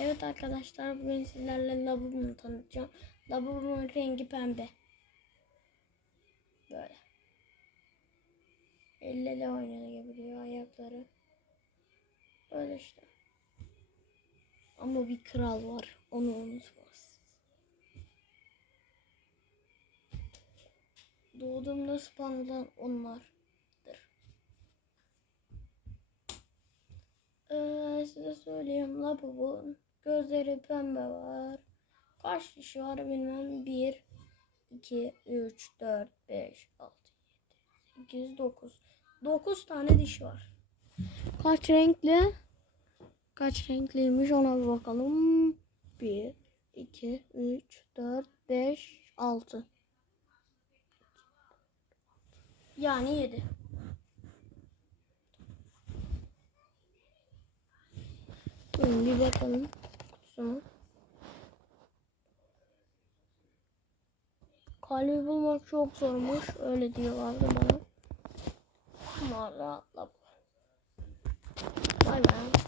Evet arkadaşlar bugün sizlerle labubumu tanıtacağım. Labubumun rengi pembe. Böyle. Elle oynayabiliyor ayakları. Böyle işte. Ama bir kral var. Onu unutmaz. Doğduğumda spawnlanan onlardır. Ee, size söyleyeyim Labubu'nun gözleri pembe var. Kaç dişi var bilmem. 1, 2, 3, 4, 5, 6, 7, 8, 9. 9 tane dişi var. Kaç renkli? Kaç renkliymiş ona bir bakalım. 1, 2, 3, 4, 5, 6. Yani 7. Şimdi bir bakalım kutusuna. Kalbi bulmak çok zormuş. Öyle diyorlardı bana. Ama rahatla. Bay bay.